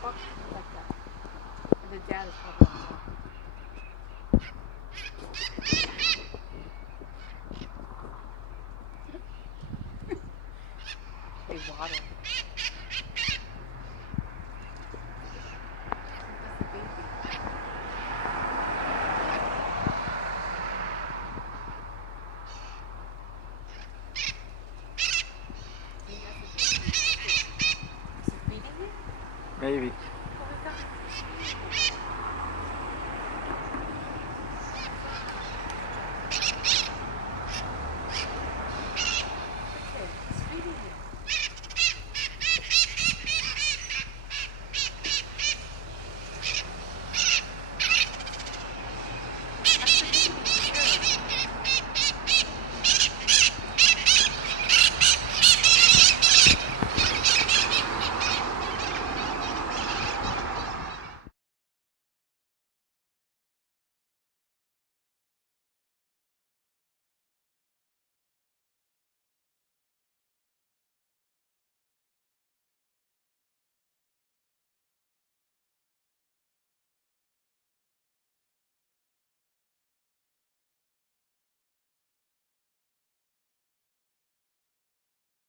Fuck like that. And the dad is probably on top. They water. That's the baby. See, that's the baby. Is he feeding him? Maybe.